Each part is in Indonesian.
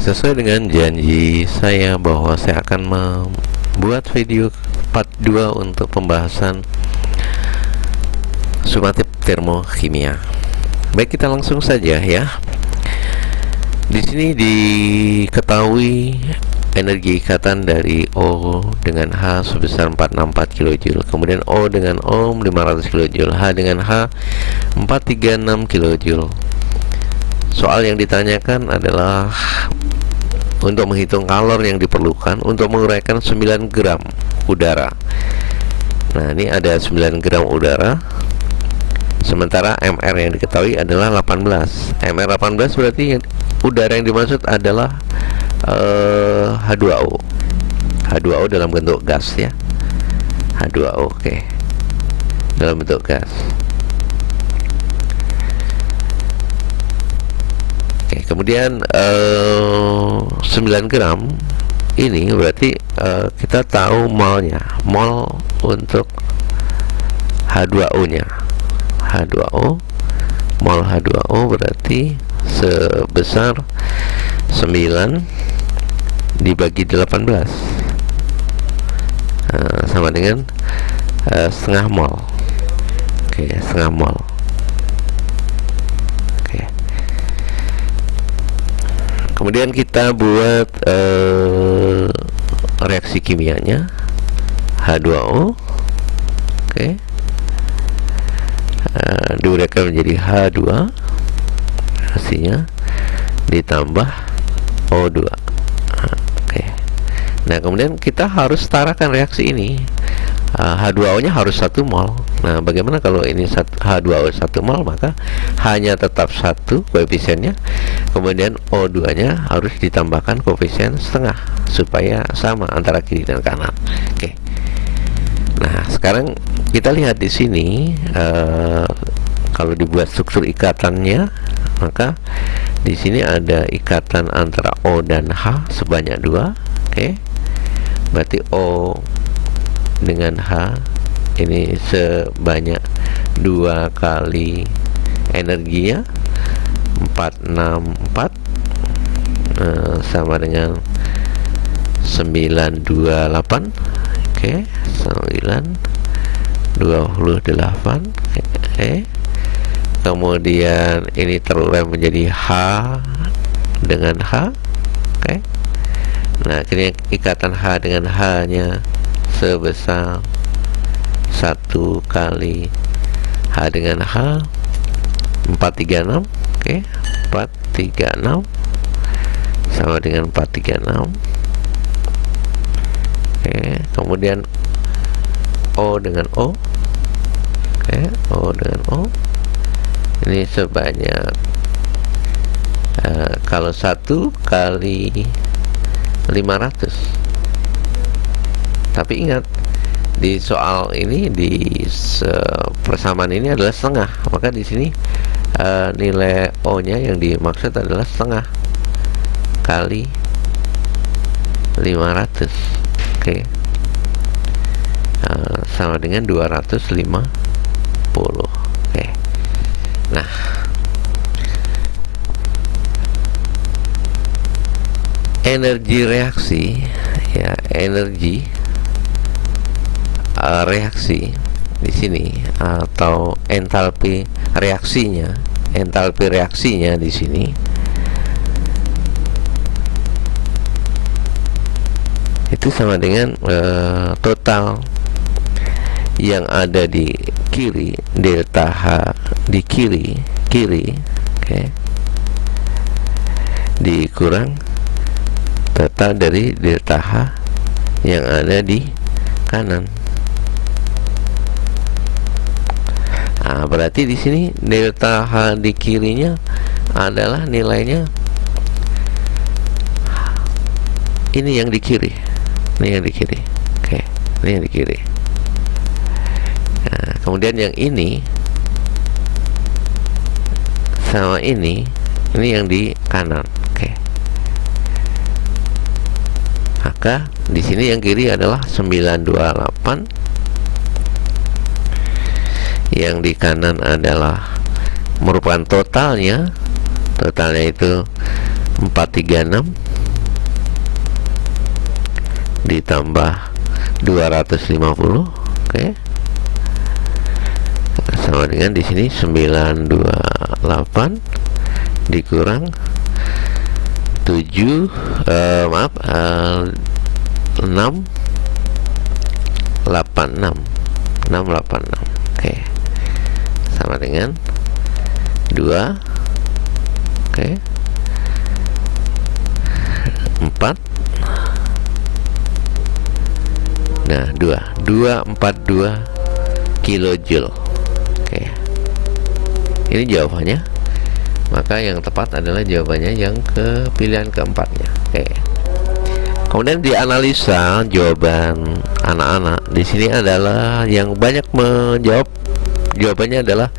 Sesuai dengan janji saya bahwa saya akan membuat video part 2 untuk pembahasan sumatif termokimia. Baik, kita langsung saja ya. Di sini diketahui energi ikatan dari O dengan H sebesar 464 kJ, kemudian O dengan ohm 500 kJ, H dengan H 436 kJ. Soal yang ditanyakan adalah untuk menghitung kalor yang diperlukan untuk menguraikan 9 gram udara. Nah, ini ada 9 gram udara, sementara MR yang diketahui adalah 18. MR 18 berarti udara yang dimaksud adalah H2O. H2O dalam bentuk gas ya. H2O, oke. Dalam bentuk gas. Oke, kemudian 9 gram ini berarti kita tahu molnya. Mol untuk H2O-nya. H2O, mol H2O berarti sebesar 9 dibagi 18, sama dengan setengah mol. Oke, setengah mol. Oke. Kemudian kita buat reaksi kimianya. H2O, oke, diuraikan menjadi H2, hasilnya ditambah O2. Oke. Nah, kemudian kita harus setarakan reaksi ini. H2O nya harus 1 mol. Nah, bagaimana kalau ini H2O 1 mol, maka hanya tetap 1 koefisiennya, kemudian O2 nya harus ditambahkan koefisien setengah supaya sama antara kiri dan kanan. Oke. Nah, sekarang kita lihat di sini, kalau dibuat struktur ikatannya, maka di sini ada ikatan antara O dan H sebanyak 2. Oke. Berarti O dengan H ini sebanyak 2 kali energinya, 464, sama dengan 928. Oke, 928. Oke. Kemudian ini terurai menjadi H dengan H. Oke. Nah, kini ikatan H dengan H nya sebesar 1 kali H dengan H, 436. Oke, 436 sama dengan 436. Oke, kemudian O dengan O. Oke, O dengan O ini sebanyak kalau 1 kali 500. Tapi ingat, di soal ini, di persamaan ini adalah setengah, maka di sini nilai O nya yang dimaksud adalah setengah kali 500. Oke. Sama dengan 250. Oke. Nah, energi reaksi ya, energi reaksi di sini, atau entalpi reaksinya, di sini itu sama dengan total yang ada di kiri, delta H di kiri, oke, dikurang total dari delta H yang ada di kanan. Nah, berarti di sini delta H di kirinya adalah nilainya ini yang di kiri, oke, ini yang di kiri. Nah, kemudian yang ini sama ini yang di kanan, oke. Maka di sini yang kiri adalah 928, yang di kanan adalah merupakan totalnya itu 436. ditambah 250, oke. Sama dengan di sini 928 dikurang 7 686, oke, sama dengan 2, oke, 4. Nah, 242 kilojoule. Oke. Ini jawabannya. Maka yang tepat adalah jawabannya yang ke pilihan keempatnya. Oke. Kemudian dianalisa jawaban anak-anak. Di sini adalah yang banyak menjawab, jawabannya adalah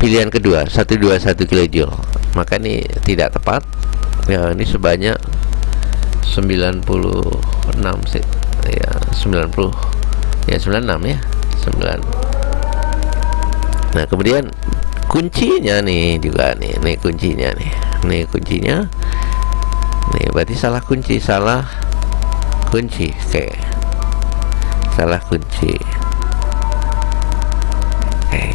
pilihan kedua, 121 kilojoule. Maka ini tidak tepat. Ya, ini sebanyak 96 sih. Ya, 90. Ya, 96 ya. 9. Nah, kemudian kuncinya nih juga nih. Nih kuncinya nih. Nih kuncinya. Nih, berarti salah kunci, salah kunci. Oke. Salah kunci. Oke.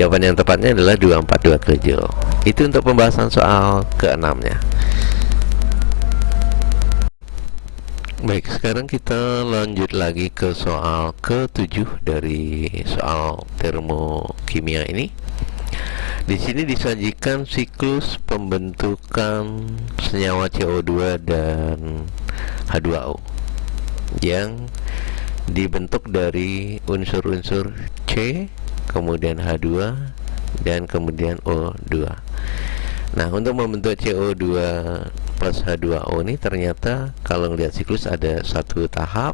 Jawaban yang tepatnya adalah 242 kilojoule. Itu untuk pembahasan soal ke-6-nya. Baik, sekarang kita lanjut lagi ke soal ke-7 dari soal termokimia ini. Di sini disajikan siklus pembentukan senyawa CO2 dan H2O yang dibentuk dari unsur-unsur C, kemudian H2 dan kemudian O2. Nah, untuk membentuk CO2 plus H2O ini ternyata kalau melihat siklus ada satu tahap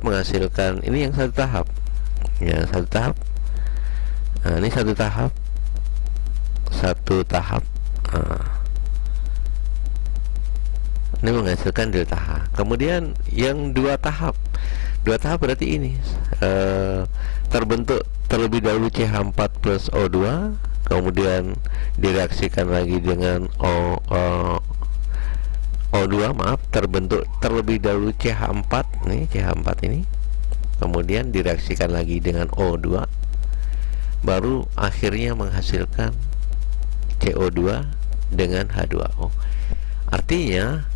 menghasilkan, ini yang satu tahap, ya satu tahap. Nah, ini satu tahap. Ini menghasilkan delta H. Kemudian yang dua tahap berarti ini terbentuk terlebih dahulu CH4 plus O2, kemudian direaksikan lagi dengan O2, terbentuk terlebih dahulu CH4 nih, CH4 ini, kemudian direaksikan lagi dengan O2, baru akhirnya menghasilkan CO2 dengan H2O. Artinya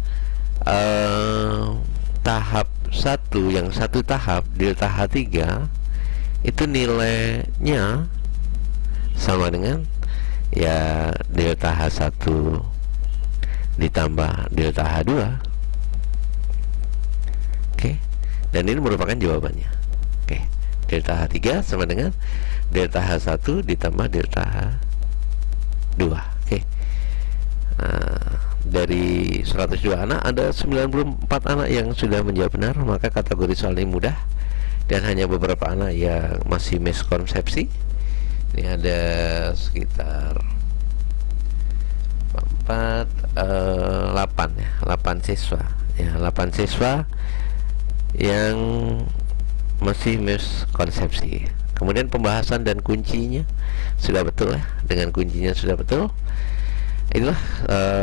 tahap 1, yang satu tahap delta H3 itu nilainya sama dengan ya delta H1 ditambah delta H2. Oke. Dan ini merupakan jawabannya. Oke. Delta H3 sama dengan delta H1 ditambah delta H2. Oke. Dari 102 anak ada 94 anak yang sudah menjawab benar, maka kategori soal ini mudah. Dan hanya beberapa anak yang masih miskonsepsi. Ini ada sekitar 8 siswa, ya 8 siswa yang masih miskonsepsi. Kemudian pembahasan dan kuncinya sudah betul ya, dengan kuncinya sudah betul. Inilah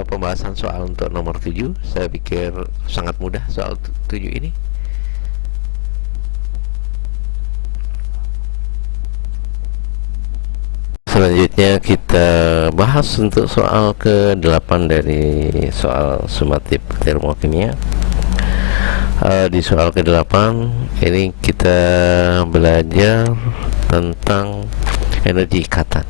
pembahasan soal untuk nomor 7. Saya pikir sangat mudah soal 7 ini. Selanjutnya kita bahas untuk soal ke-8 dari soal sumatif termokimia. Di soal ke-8 ini kita belajar tentang energi ikatan.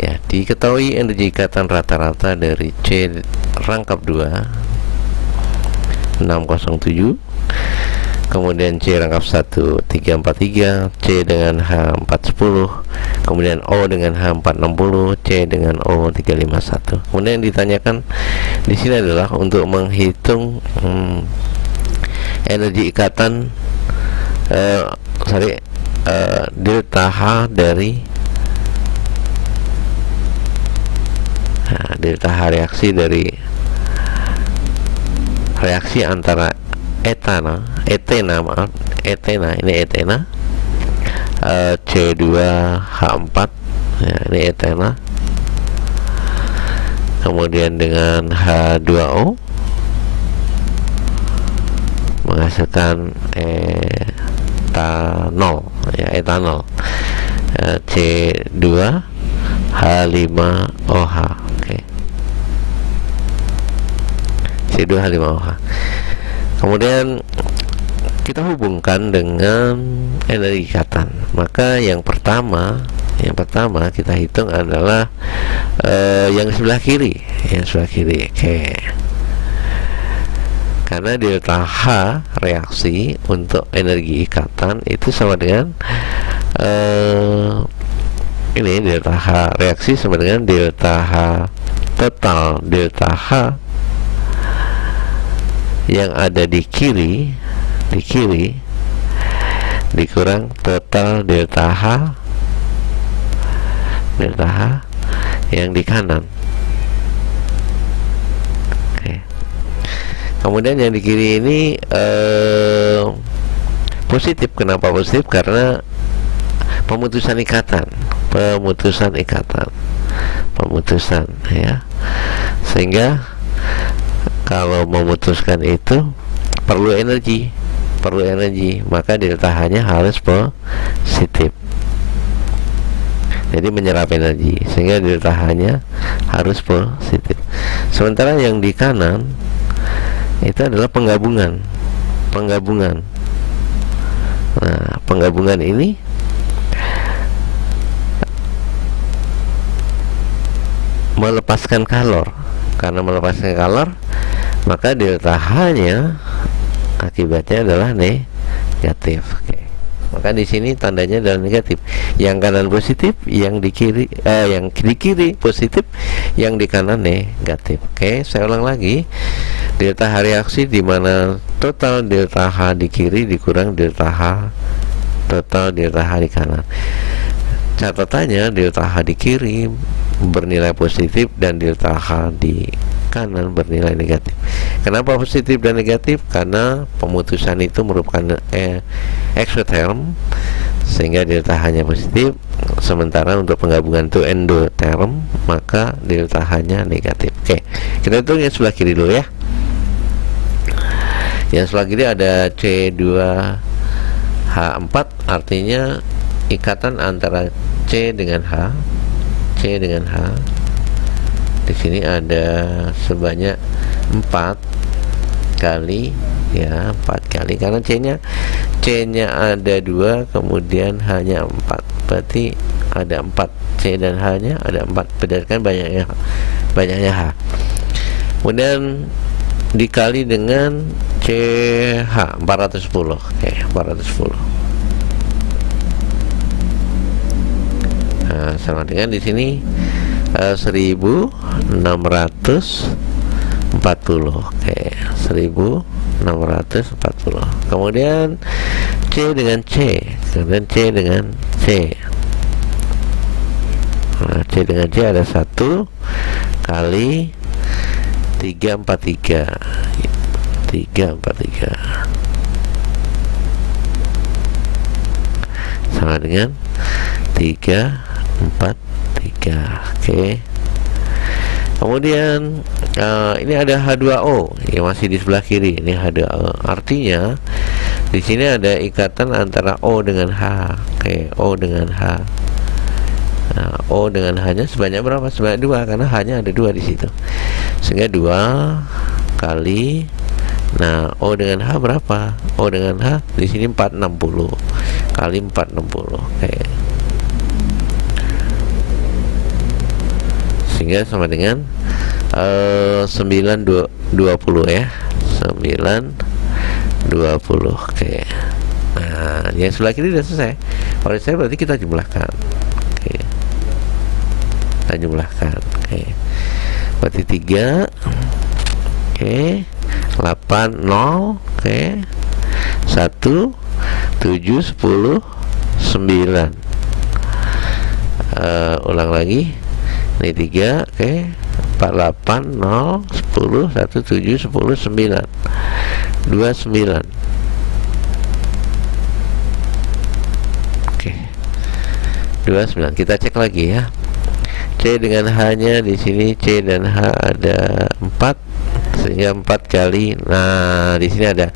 Ya, diketahui energi ikatan rata-rata dari C rangkap 2 607, kemudian C rangkap 1 343, C dengan H410, kemudian O dengan H460, C dengan O 351. Kemudian ditanyakan di sini adalah untuk menghitung energi ikatan delta H dari delta H reaksi dari reaksi antara etena C2H4, ya, ini etena, kemudian dengan H2O, menghasilkan etanol, ya, etanol. C2H5OH. Oke. C2H5OH. Kemudian kita hubungkan dengan energi ikatan. Maka yang pertama kita hitung adalah yang sebelah kiri, Oke. Karena delta H reaksi untuk energi ikatan itu sama dengan ini delta H reaksi sama dengan delta H total, delta H yang ada di kiri dikurang total delta H yang di kanan. Oke. Kemudian yang di kiri ini positif. Kenapa positif? Karena pemutusan ikatan, ya. Sehingga kalau memutuskan itu perlu energi, maka delta H-nya harus positif. Jadi menyerap energi, sehingga delta H-nya harus positif. Sementara yang di kanan itu adalah penggabungan. Nah, penggabungan ini melepaskan kalor. Karena melepaskan kalor, maka delta H-nya akibatnya adalah negatif. Oke. Maka di sini tandanya adalah negatif. Yang kanan positif, yang di kiri positif, yang di kanan negatif. Oke, saya ulang lagi. Delta H reaksi di mana total delta H di kiri dikurang delta H total delta H di kanan. Catatannya delta H di kiri bernilai positif dan delta H di kanan bernilai negatif. Kenapa positif dan negatif? Karena pemutusan itu merupakan exotherm, sehingga delta H-nya positif. Sementara untuk penggabungan itu endotherm, maka delta H-nya negatif. Oke, kita hitung yang sebelah kiri dulu ya. Yang sebelah kiri ada C2H4, artinya ikatan antara C dengan H. Di sini ada sebanyak 4 kali, ya, 4 kali, karena C-nya ada 2, kemudian H-nya 4, berarti ada 4 C dan H-nya ada 4 berdasarkan banyaknya H. Kemudian dikali dengan CH 410. Oke, 410. Nah, sama dengan di sini 1640. Oke, 1640. Kemudian C dengan C, kemudian C dengan C. Nah, C dengan C ada 1 kali 343 sama dengan 343. Oke. Kemudian ini ada H2O yang masih di sebelah kiri. Ini H2O. Artinya di sini ada ikatan antara O dengan H. Oke, O dengan H. Nah, O dengan H-nya sebanyak berapa? Sebanyak 2, karena H-nya ada 2 di situ. Sehingga 2 kali, nah, O dengan H berapa? O dengan H di sini 460 kali 460. Oke. Sehingga sama dengan 920 ya. 920. Oke. Nah, yang sebelah kiri sudah selesai. Kalau saya berarti kita jumlahkan. Oke. Kita jumlahkan. Oke. Berarti 3. Oke. 8 0. Oke. 1 7 10 9. Ulang lagi. Ini 3. Oke. 4 8 0 10 1 7 10 9 29. Oke. 29. Kita cek lagi ya. C dengan H-nya di sini, C dan H ada 4. sehingga 4 kali. Nah, di sini ada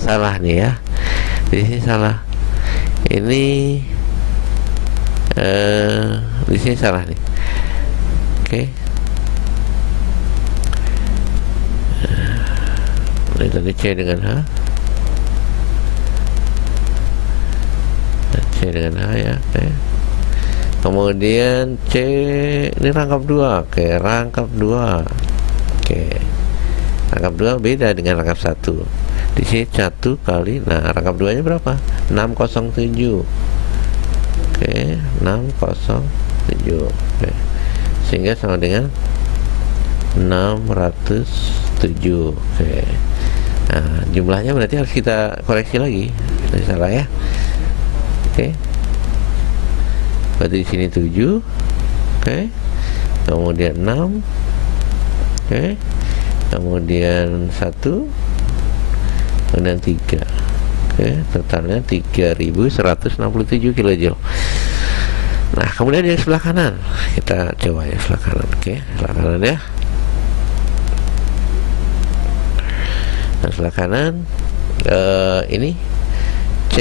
salah nih ya. Di sini salah. Ini di sini salah nih. Oke. Ini tadi C dengan H. C dengan H ya. Oke. Kemudian C ini rangkap 2. Oke, rangkap 2. Oke. Rangkap 2 beda dengan rangkap 1. Di sini 1 kali. Nah, rangkap 2 nya berapa? 607. Oke, 607. Oke. Sehingga sama dengan 607. Oke. Nah, jumlahnya berarti harus kita koreksi lagi. Ini salah ya. Oke. Berarti di sini 7. Oke. Kemudian 6. Oke. Kemudian 1. Kemudian 3. Oke, totalnya 3167 kJ. Nah, kemudian yang sebelah kanan, kita coba yang sebelah kanan. Oke, sebelah kanan ya. Nah, sebelah kanan ini C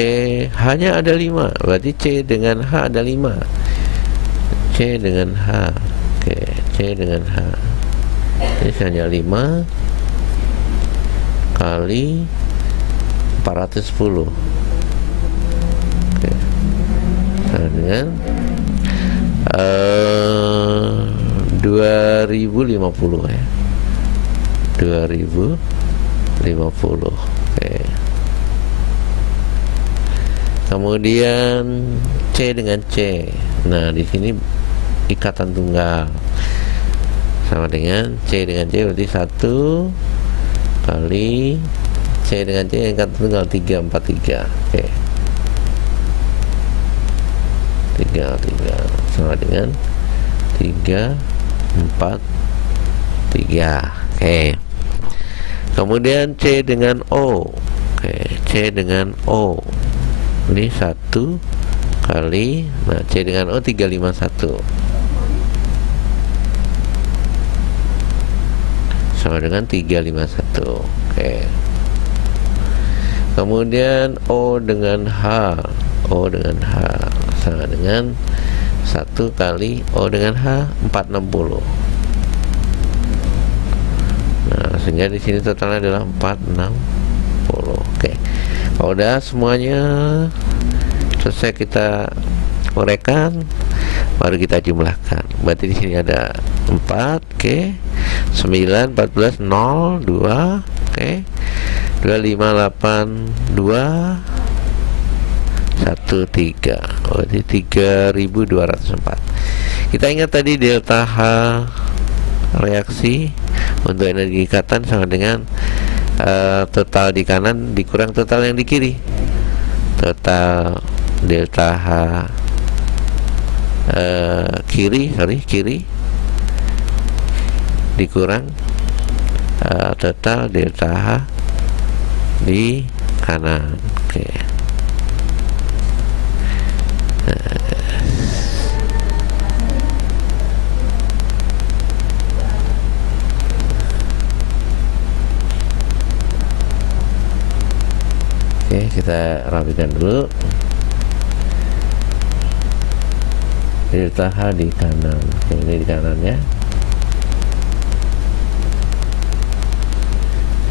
hanya ada 5, berarti C dengan H ada 5. C dengan H. Oke, C dengan H. Ini hanya 5 kali 410. Oke. Sama dengan 2050 ya. 2050. Oke. Kemudian C dengan C. Nah, di sini ikatan tunggal. Sama dengan C dengan C berarti 1 kali C dengan C yang ikatan tunggal 343. Oke. 3 sama dengan 343. Oke. Kemudian C dengan O. Oke, C dengan O. Ini 1 kali, nah C dengan O 351. Sama dengan 351. Oke. Kemudian O dengan H. O dengan H sama dengan 1 kali O dengan H 460. Nah, sehingga di sini totalnya adalah 460. Oke. Kalau udah semuanya selesai kita uraikan, baru kita jumlahkan. Berarti di sini ada 4, oke. 9, 14, 0, 2, oke. 2582 13. Berarti 3204. Kita ingat tadi delta H reaksi untuk energi ikatan sama dengan total di kanan dikurang total yang di kiri. Total delta H kiri dikurang total delta H di kanan. Oke. Oke, kita rapikan dulu. Delta H di kanan. Oke, ini di kanan ya.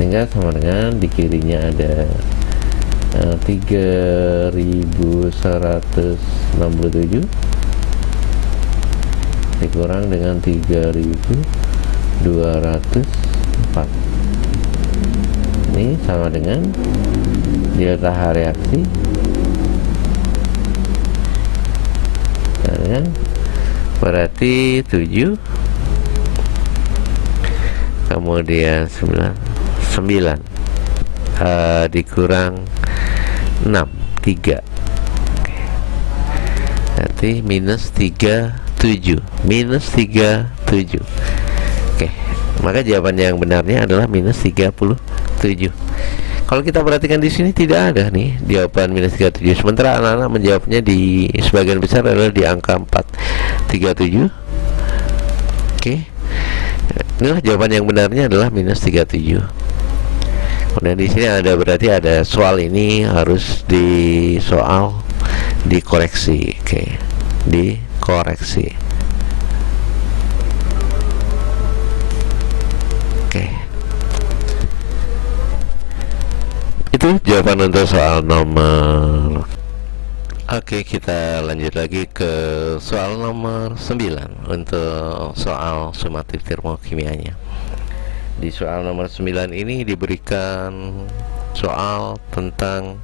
Sehingga sama dengan di kirinya ada 3167 dikurang dengan 3204. Ini sama dengan delta H reaksi dengan berarti 7 kemudian 9 dikurang 6 3. Berarti minus 37. Oke, maka jawaban yang benarnya adalah minus 37. Kalau kita perhatikan di sini tidak ada nih jawaban minus 37. Sementara anak-anak menjawabnya di sebagian besar adalah di angka 437. Oke. Inilah jawaban yang benarnya adalah minus 37. Kemudian di sini ada, berarti ada soal ini harus di soal dikoreksi. Oke, dikoreksi. Oke, itu jawaban untuk soal nomor. Oke, kita lanjut lagi ke soal nomor 9 untuk soal sumatif termokimianya. Di soal nomor 9 ini diberikan soal tentang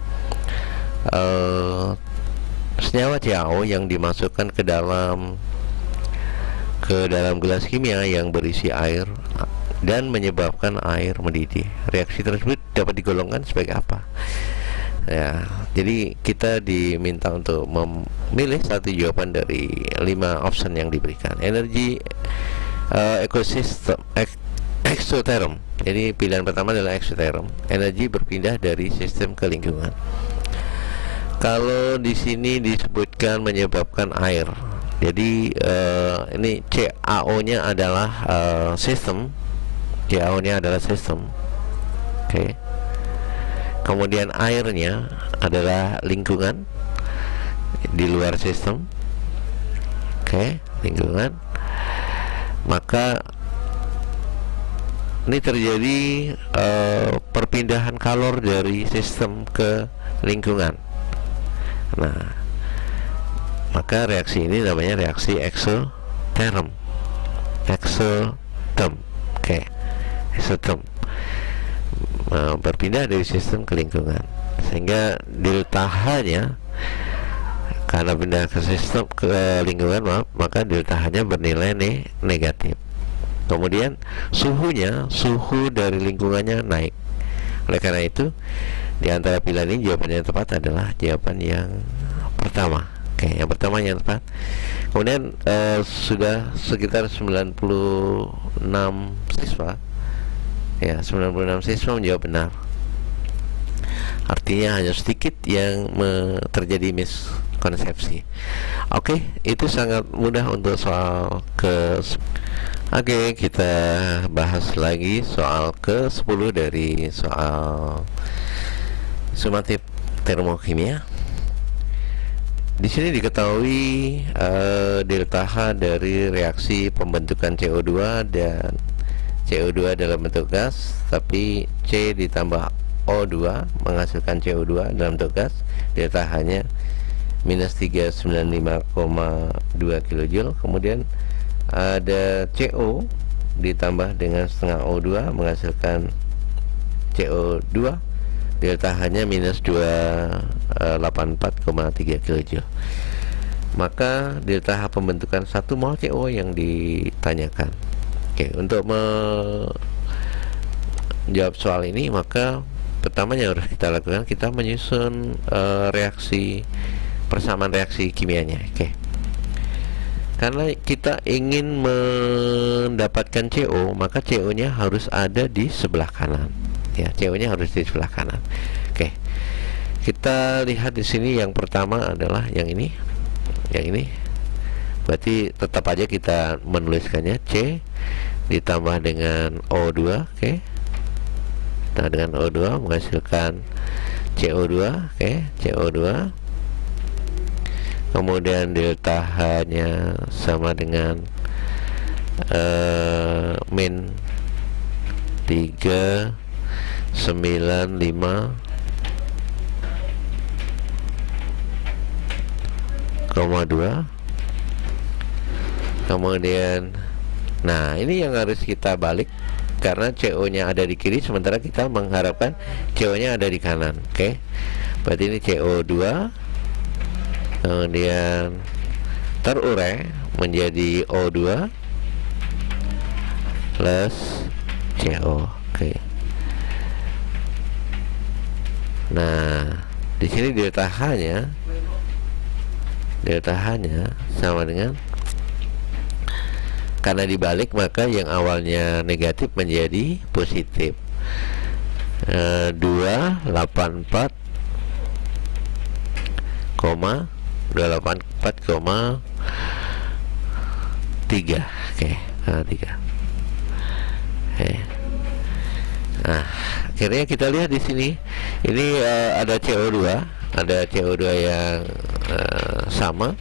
senyawa CaO yang dimasukkan ke dalam gelas kimia yang berisi air dan menyebabkan air mendidih. Reaksi tersebut dapat digolongkan sebagai apa? Ya, jadi kita diminta untuk memilih satu jawaban dari 5 option yang diberikan. Energi ekosistem exotherm. Jadi pilihan pertama adalah exotherm. Energi berpindah dari sistem ke lingkungan. Kalau di sini disebutkan menyebabkan air. Jadi ini CaO-nya adalah sistem. CaO-nya adalah sistem. Oke. Kemudian airnya adalah lingkungan di luar sistem. Oke, lingkungan. Maka ini terjadi perpindahan kalor dari sistem ke lingkungan. Nah, maka reaksi ini namanya reaksi exotherm. Exotherm. Oke, exotherm. Berpindah dari sistem ke lingkungan, sehingga delta H-nya karena pindah ke sistem ke lingkungan, maka delta H-nya bernilai negatif. Kemudian suhu dari lingkungannya naik. Oleh karena itu, di antara pilihan ini jawaban yang tepat adalah jawaban yang pertama. Oke, yang pertama yang tepat. Kemudian sudah sekitar 96 siswa. Ya, 96 siswa menjawab benar. Artinya hanya sedikit yang terjadi miskonsepsi. Oke, itu sangat mudah untuk soal ke. Oke, kita bahas lagi soal ke-10 dari soal sumatif termokimia. Di sini diketahui delta H dari reaksi pembentukan CO2 dan CO2 dalam bentuk gas, tapi C ditambah O2 menghasilkan CO2 dalam bentuk gas. Delta H-nya minus 395,2 kJ. Kemudian ada CO ditambah dengan setengah O2 menghasilkan CO2. Delta H-nya minus 284,3 kJ. Maka delta H pembentukan 1 mol CO yang ditanyakan. Oke, untuk menjawab soal ini, maka pertama yang harus kita lakukan, kita menyusun persamaan reaksi kimianya. Oke, karena kita ingin mendapatkan CO, maka CO-nya harus ada di sebelah kanan. Ya, CO-nya harus di sebelah kanan. Oke, kita lihat di sini yang pertama adalah yang ini. Yang ini. Berarti tetap aja kita menuliskannya C ditambah dengan O2. Oke. Ditambah dengan O2 menghasilkan CO2. Oke, CO2. Kemudian delta H-nya sama dengan min 395,2. Kemudian, nah ini yang harus kita balik, karena CO-nya ada di kiri, sementara kita mengharapkan CO-nya ada di kanan. Oke, berarti ini CO2 kemudian terurai menjadi O2 plus CO. Oke. Nah, di sini delta H-nya sama dengan, karena dibalik maka yang awalnya negatif menjadi positif. 284,3. Oke, 3. Nah, akhirnya kita lihat di sini, ini ada CO2, yang sama,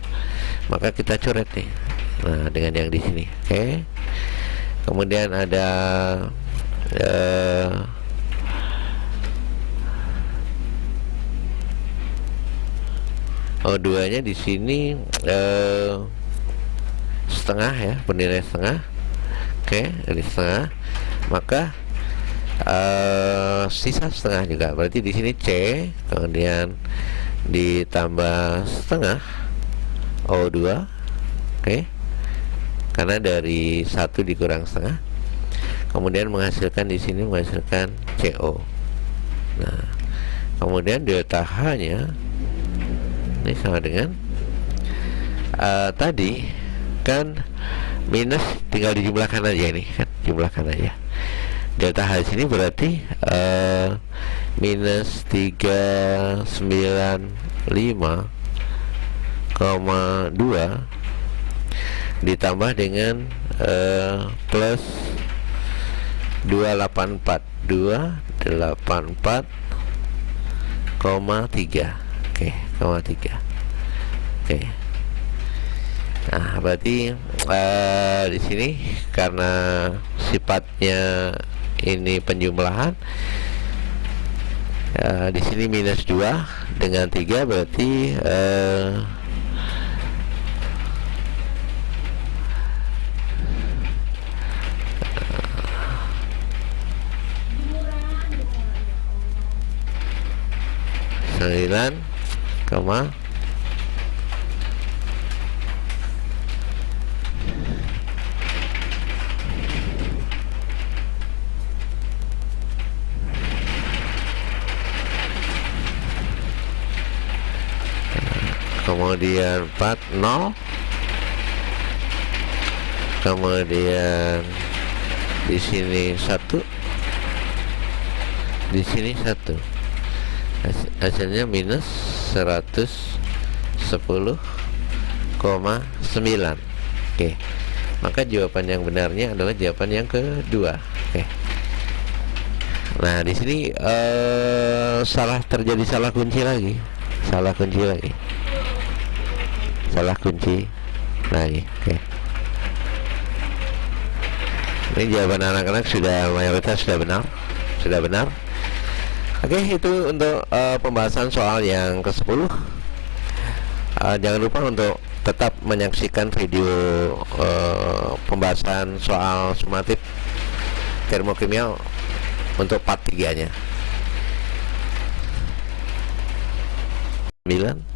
maka kita coret nih. Nah, dengan yang di sini, kemudian ada O2 nya di sini setengah ya, bernilai setengah. Ini setengah, maka sisa setengah juga, berarti di sini C, kemudian ditambah setengah O2, karena dari 1 dikurang setengah, kemudian menghasilkan di sini menghasilkan CO. Nah, kemudian delta H nya ini sama dengan tadi kan minus, tinggal dijumlahkan aja, ini kan jumlahkan aja. Delta H sini berarti minus 395,2 ditambah dengan plus 284,3. Nah, berarti di sini karena sifatnya ini penjumlahan, di sini minus 2 dengan 3 berarti sembilan koma kemudian 40, kemudian di sini 1, di sini 1, hasilnya minus 110,9. Maka jawaban yang benarnya adalah jawaban yang kedua. Nah, di sini terjadi salah kunci lagi. Ini jawaban anak-anak mayoritas sudah benar. Itu untuk pembahasan soal yang ke-10. Jangan lupa untuk tetap menyaksikan video pembahasan soal sumatif termokimia untuk part 3 nya. 9